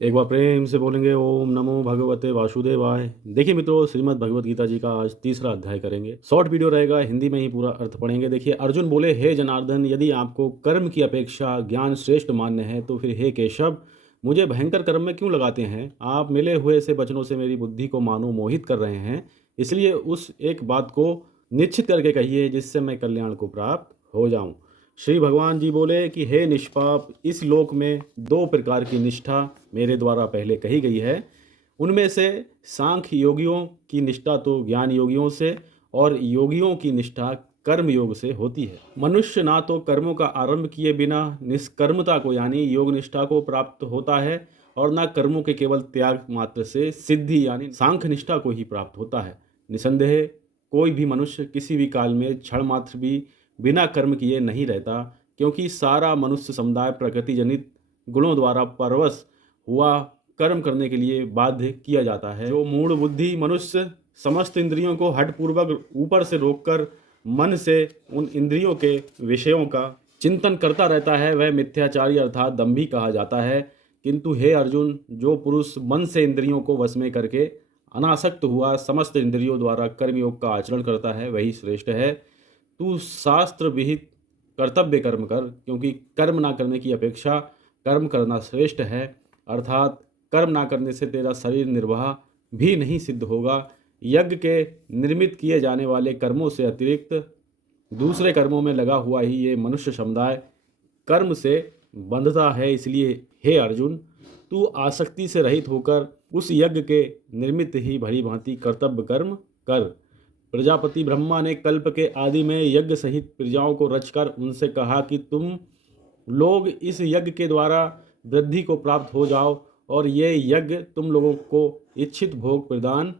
एक बार प्रेम से बोलेंगे ओम नमो भगवते वासुदेवाय। देखिए मित्रों, श्रीमद् भगवत गीता जी का आज तीसरा अध्याय करेंगे। शॉर्ट वीडियो रहेगा, हिंदी में ही पूरा अर्थ पढ़ेंगे। देखिए, अर्जुन बोले, हे जनार्दन, यदि आपको कर्म की अपेक्षा ज्ञान श्रेष्ठ मान्य है तो फिर हे केशव, मुझे भयंकर कर्म में क्यों लगाते हैं? आप मिले हुए से वचनों से मेरी बुद्धि को मानो मोहित कर रहे हैं। इसलिए उस एक बात को निश्चित करके कहिए जिससे मैं कल्याण को प्राप्त हो जाऊं। श्री भगवान जी बोले कि हे निष्पाप, इस लोक में दो प्रकार की निष्ठा मेरे द्वारा पहले कही गई है। उनमें से सांख्य योगियों की निष्ठा तो ज्ञान योगियों से और योगियों की निष्ठा कर्म योग से होती है। मनुष्य ना तो कर्मों का आरंभ किए बिना निष्कर्मता को यानी योग निष्ठा को प्राप्त होता है और ना कर्मों के केवल त्याग मात्र से सिद्धि यानी सांख्य निष्ठा को ही प्राप्त होता है। निसंदेह कोई भी मनुष्य किसी भी काल में क्षण मात्र भी बिना कर्म किए नहीं रहता, क्योंकि सारा मनुष्य समुदाय प्रकृति जनित गुणों द्वारा परवश हुआ कर्म करने के लिए बाध्य किया जाता है। जो मूढ़ बुद्धि मनुष्य समस्त इंद्रियों को हठपूर्वक ऊपर से रोककर मन से उन इंद्रियों के विषयों का चिंतन करता रहता है, वह मिथ्याचारी अर्थात दंभी कहा जाता है। किंतु हे अर्जुन, जो पुरुष मन से इंद्रियों को वश में करके अनासक्त हुआ समस्त इंद्रियों द्वारा कर्मयोग का आचरण करता है, वही श्रेष्ठ है। तू शास्त्र विहित कर्तव्य कर्म कर, क्योंकि कर्म ना करने की अपेक्षा कर्म करना श्रेष्ठ है। अर्थात कर्म ना करने से तेरा शरीर निर्वाह भी नहीं सिद्ध होगा। यज्ञ के निर्मित किए जाने वाले कर्मों से अतिरिक्त दूसरे कर्मों में लगा हुआ ही ये मनुष्य समुदाय कर्म से बंधता है। इसलिए हे अर्जुन, तू आसक्ति से रहित होकर उस यज्ञ के निर्मित ही भली भांति कर्तव्य कर्म कर। प्रजापति ब्रह्मा ने कल्प के आदि में यज्ञ सहित प्रजाओं को रचकर उनसे कहा कि तुम लोग इस यज्ञ के द्वारा वृद्धि को प्राप्त हो जाओ, और ये यज्ञ तुम लोगों को इच्छित भोग प्रदान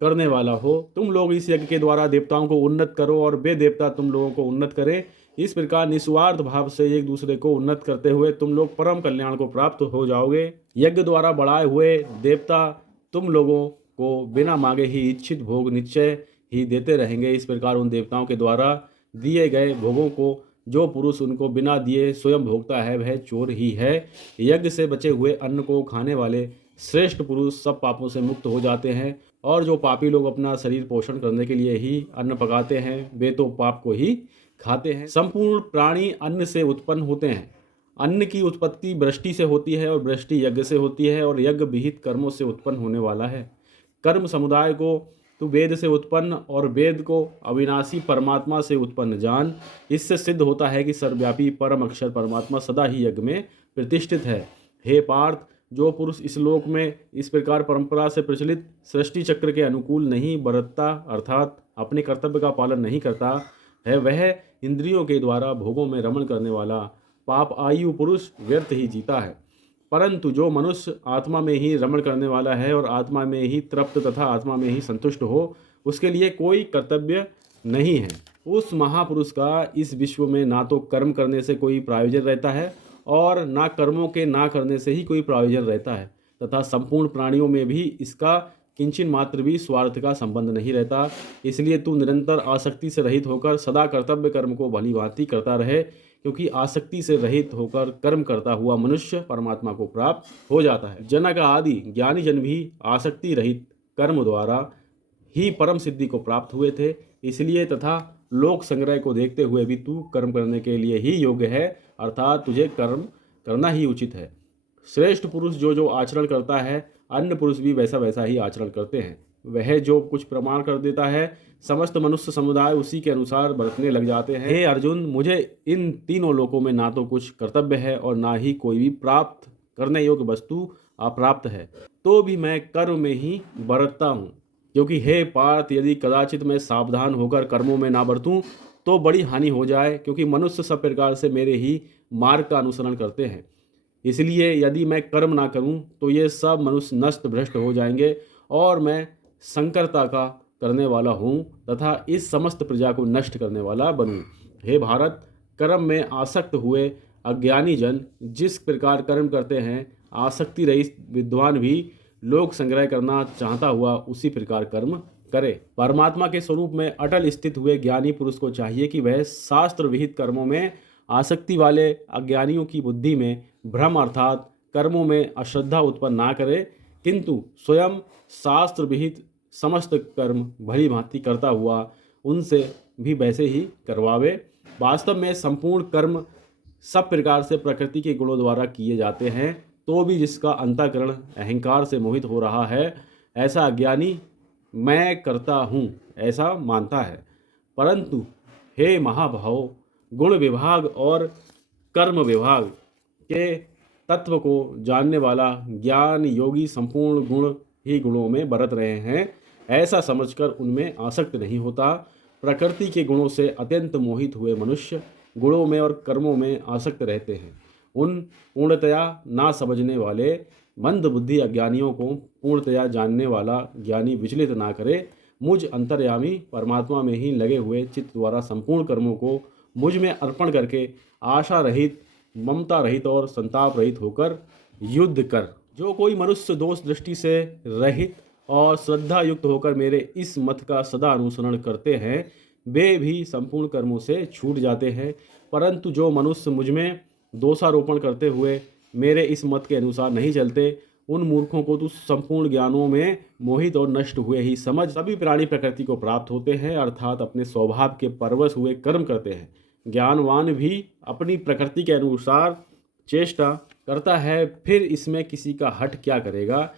करने वाला हो। तुम लोग इस यज्ञ के द्वारा देवताओं को उन्नत करो और वे देवता तुम लोगों को उन्नत करें। इस प्रकार निस्वार्थ भाव से एक दूसरे को उन्नत करते हुए तुम लोग परम कल्याण को प्राप्त हो जाओगे। यज्ञ द्वारा बढ़ाए हुए देवता तुम लोगों को बिना मांगे ही इच्छित भोग निश्चय ही देते रहेंगे। इस प्रकार उन देवताओं के द्वारा दिए गए भोगों को जो पुरुष उनको बिना दिए स्वयं भोगता है, वह चोर ही है। यज्ञ से बचे हुए अन्न को खाने वाले श्रेष्ठ पुरुष सब पापों से मुक्त हो जाते हैं, और जो पापी लोग अपना शरीर पोषण करने के लिए ही अन्न पकाते हैं, वे तो पाप को ही खाते हैं। संपूर्ण प्राणी अन्न से उत्पन्न होते हैं। अन्न की उत्पत्ति वृष्टि से होती है और वृष्टि यज्ञ से होती है, और यज्ञ विहित कर्मों से उत्पन्न होने वाला है। कर्म समुदाय को तू वेद से उत्पन्न और वेद को अविनाशी परमात्मा से उत्पन्न जान। इससे सिद्ध होता है कि सर्वव्यापी परम अक्षर परमात्मा सदा ही यज्ञ में प्रतिष्ठित है। हे पार्थ, जो पुरुष इस लोक में इस प्रकार परंपरा से प्रचलित सृष्टि चक्र के अनुकूल नहीं बरतता, अर्थात अपने कर्तव्य का पालन नहीं करता है, वह इंद्रियों के द्वारा भोगों में रमण करने वाला पाप आयु पुरुष व्यर्थ ही जीता है। परंतु जो मनुष्य आत्मा में ही रमण करने वाला है और आत्मा में ही तृप्त तथा आत्मा में ही संतुष्ट हो, उसके लिए कोई कर्तव्य नहीं है। उस महापुरुष का इस विश्व में ना तो कर्म करने से कोई प्रयोजन रहता है और ना कर्मों के ना करने से ही कोई प्रयोजन रहता है, तथा संपूर्ण प्राणियों में भी इसका किंचन मात्र भी स्वार्थ का संबंध नहीं रहता। इसलिए तू निरंतर आसक्ति से रहित होकर सदा कर्तव्य कर्म को भली भांति करता रहे, क्योंकि आसक्ति से रहित होकर कर्म करता हुआ मनुष्य परमात्मा को प्राप्त हो जाता है। जनक आदि ज्ञानी जन भी आसक्ति रहित कर्म द्वारा ही परम सिद्धि को प्राप्त हुए थे। इसलिए तथा लोक संग्रह को देखते हुए भी तू कर्म करने के लिए ही योग्य है, अर्थात तुझे कर्म करना ही उचित है। श्रेष्ठ पुरुष जो जो आचरण करता है, अन्य पुरुष भी वैसा वैसा ही आचरण करते हैं। वह जो कुछ प्रमाण कर देता है, समस्त मनुष्य समुदाय उसी के अनुसार बरतने लग जाते हैं। हे अर्जुन, मुझे इन तीनों लोकों में ना तो कुछ कर्तव्य है और ना ही कोई भी प्राप्त करने योग्य वस्तु अप्राप्त है, तो भी मैं कर्म में ही बरतता हूँ। क्योंकि हे पार्थ, यदि कदाचित मैं सावधान होकर कर्मों में ना बरतूं तो बड़ी हानि हो जाए, क्योंकि मनुष्य सब प्रकार से मेरे ही मार्ग का अनुसरण करते हैं। इसलिए यदि मैं कर्म ना करूं तो ये सब मनुष्य नष्ट भ्रष्ट हो जाएंगे, और मैं संकरता का करने वाला हूं तथा इस समस्त प्रजा को नष्ट करने वाला बनूं। हे भारत, कर्म में आसक्त हुए अज्ञानी जन जिस प्रकार कर्म करते हैं, आसक्ति रहित विद्वान भी लोक संग्रह करना चाहता हुआ उसी प्रकार कर्म करे। परमात्मा के स्वरूप में अटल स्थित हुए ज्ञानी पुरुष को चाहिए कि वह शास्त्र विहित कर्मों में आसक्ति वाले अज्ञानियों की बुद्धि में भ्रम अर्थात कर्मों में अश्रद्धा उत्पन्न ना करे, किंतु स्वयं शास्त्र विहित समस्त कर्म भली भांति करता हुआ उनसे भी वैसे ही करवावे। वास्तव में संपूर्ण कर्म सब प्रकार से प्रकृति के गुणों द्वारा किए जाते हैं, तो भी जिसका अंतःकरण अहंकार से मोहित हो रहा है, ऐसा अज्ञानी मैं करता हूँ ऐसा मानता है। परंतु हे महाभाव, गुण विभाग और कर्म विभाग के तत्व को जानने वाला ज्ञान योगी संपूर्ण गुण ही गुणों में बरत रहे हैं ऐसा समझकर उनमें आसक्त नहीं होता। प्रकृति के गुणों से अत्यंत मोहित हुए मनुष्य गुणों में और कर्मों में आसक्त रहते हैं। उन पूर्णतया ना समझने वाले मंद बुद्धि अज्ञानियों को पूर्णतया जानने वाला ज्ञानी विचलित ना करे। मुझ अंतर्यामी परमात्मा में ही लगे हुए चित्त द्वारा संपूर्ण कर्मों को मुझ में अर्पण करके आशा रहित, ममता रहित और संताप रहित होकर युद्ध कर। जो कोई मनुष्य दोष दृष्टि से रहित और श्रद्धा युक्त होकर मेरे इस मत का सदा अनुसरण करते हैं, वे भी संपूर्ण कर्मों से छूट जाते हैं। परंतु जो मनुष्य मुझ में दोषारोपण करते हुए मेरे इस मत के अनुसार नहीं चलते, उन मूर्खों को तो संपूर्ण ज्ञानों में मोहित और नष्ट हुए ही समझ। सभी प्राणी प्रकृति को प्राप्त होते हैं, अर्थात अपने स्वभाव के परवश हुए कर्म करते हैं। ज्ञानवान भी अपनी प्रकृति के अनुसार चेष्टा करता है, फिर इसमें किसी का हठ क्या करेगा।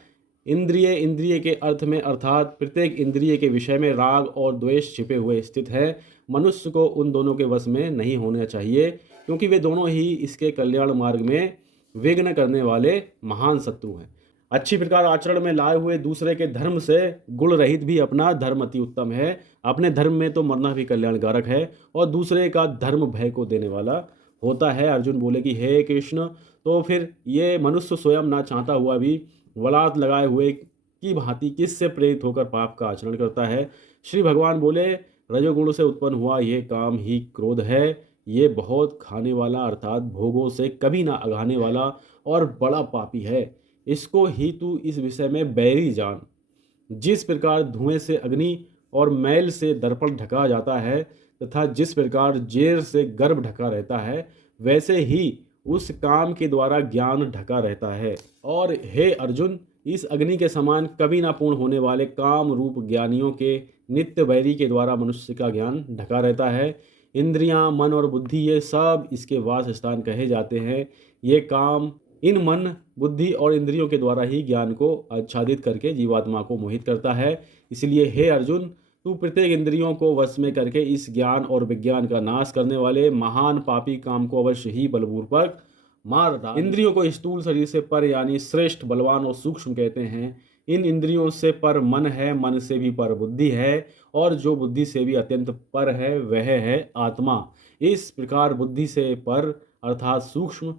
इंद्रिय के अर्थ में अर्थात प्रत्येक इंद्रिय के विषय में राग और द्वेष छिपे हुए स्थित है। मनुष्य को उन दोनों के वश में नहीं होना चाहिए, क्योंकि वे दोनों ही इसके कल्याण मार्ग में विघ्न करने वाले महान शत्रु हैं। अच्छी प्रकार आचरण में लाए हुए दूसरे के धर्म से गुण रहित भी अपना धर्म अति उत्तम है। अपने धर्म में तो मरना भी कल्याणकारक है और दूसरे का धर्म भय को देने वाला होता है। अर्जुन बोले कि हे कृष्ण, तो फिर ये मनुष्य स्वयं ना चाहता हुआ भी वलात लगाए हुए की भांति किससे प्रेरित होकर पाप का आचरण करता है। श्री भगवान बोले, रजोगुण से उत्पन्न हुआ ये काम ही क्रोध है। ये बहुत खाने वाला अर्थात भोगों से कभी ना अघाने वाला और बड़ा पापी है। इसको ही तू इस विषय में बैरी जान। जिस प्रकार धुएं से अग्नि और मैल से दर्पण ढका जाता है तथा जिस प्रकार जेर से गर्भ ढका रहता है, वैसे ही उस काम के द्वारा ज्ञान ढका रहता है। और हे अर्जुन, इस अग्नि के समान कभी ना पूर्ण होने वाले काम रूप ज्ञानियों के नित्य बैरी के द्वारा मनुष्य का ज्ञान ढका रहता है। इंद्रियां, मन और बुद्धि ये सब इसके वास स्थान कहे जाते हैं। ये काम इन मन, बुद्धि और इंद्रियों के द्वारा ही ज्ञान को आच्छादित करके जीवात्मा को मोहित करता है। इसलिए हे अर्जुन, तू प्रत्येक इंद्रियों को वश में करके इस ज्ञान और विज्ञान का नाश करने वाले महान पापी काम को अवश्य ही बलपूर्वक मार डाल। इंद्रियों को स्थूल शरीर से पर यानी श्रेष्ठ, बलवान और सूक्ष्म कहते हैं। इन इंद्रियों से पर मन है, मन से भी पर बुद्धि है, और जो बुद्धि से भी अत्यंत पर है वह है आत्मा। इस प्रकार बुद्धि से पर अर्थात सूक्ष्म,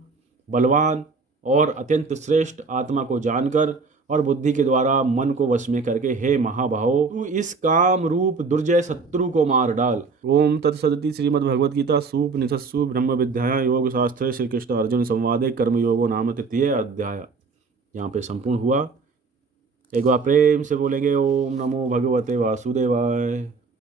बलवान और अत्यंत श्रेष्ठ आत्मा को जानकर और बुद्धि के द्वारा मन को वश में करके हे महाबाहो, तू इस काम रूप दुर्जय शत्रु को मार डाल। ओम तत्सदिति। श्रीमद्भगवद्गीता सूपनिषत्सु ब्रह्म विद्यायां योग शास्त्रे श्री कृष्ण अर्जुन संवादे कर्म योगो नाम तृतीय अध्याय। यहाँ पे संपूर्ण हुआ। एक बार प्रेम से बोलेंगे ओम नमो भगवते वासुदेवाय।